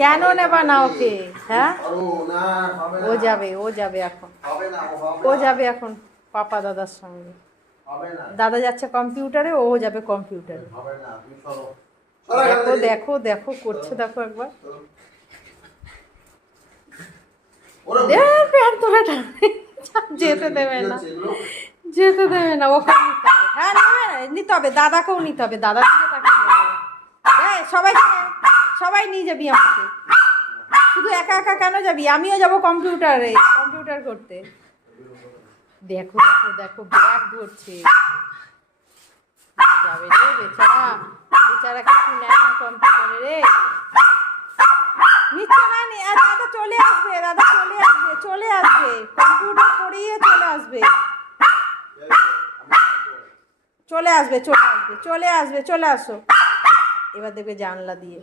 কেন নেবা না ওকে? হ্যাঁ, ও যাবে এখন, ও যাবে এখন পাপা দাদার সঙ্গে। দাদা যাচ্ছে কম্পিউটারে, ও যাবে কম্পিউটারে। দেখো দেখো দেখো করছে, দেখো একবার। প্যান্ট তোলাটা যেতে দেবে না, যেতে দেবে না। ওকে নিতে হবে, হ্যাঁ নিতে হবে, দাদাকেও নিতে হবে। দাদা দিকে তাকিয়ে বলবে, হ্যাঁ সবাই সবাই নিয়ে যাবি আমাকে। শুধু একা একা কেন যাবি? আমিও যাব কম্পিউটারে, কম্পিউটার করতে। দেখো দেখো দেখো ব্যাগ ধরছে। যাবে রে বেচারা, বেচারা কিছু নেয় না কম্পিউটারে রে। নিচ্ছে না, দাদা চলে আসবে, দাদা চলে আসবে, চলে আসবে, কম্পিউটার করিয়ে চলে আসবে, চলে আসবে, চলে আসবে, চলে আসবে, চলে আসো। এবার দেখবে জানলা দিয়ে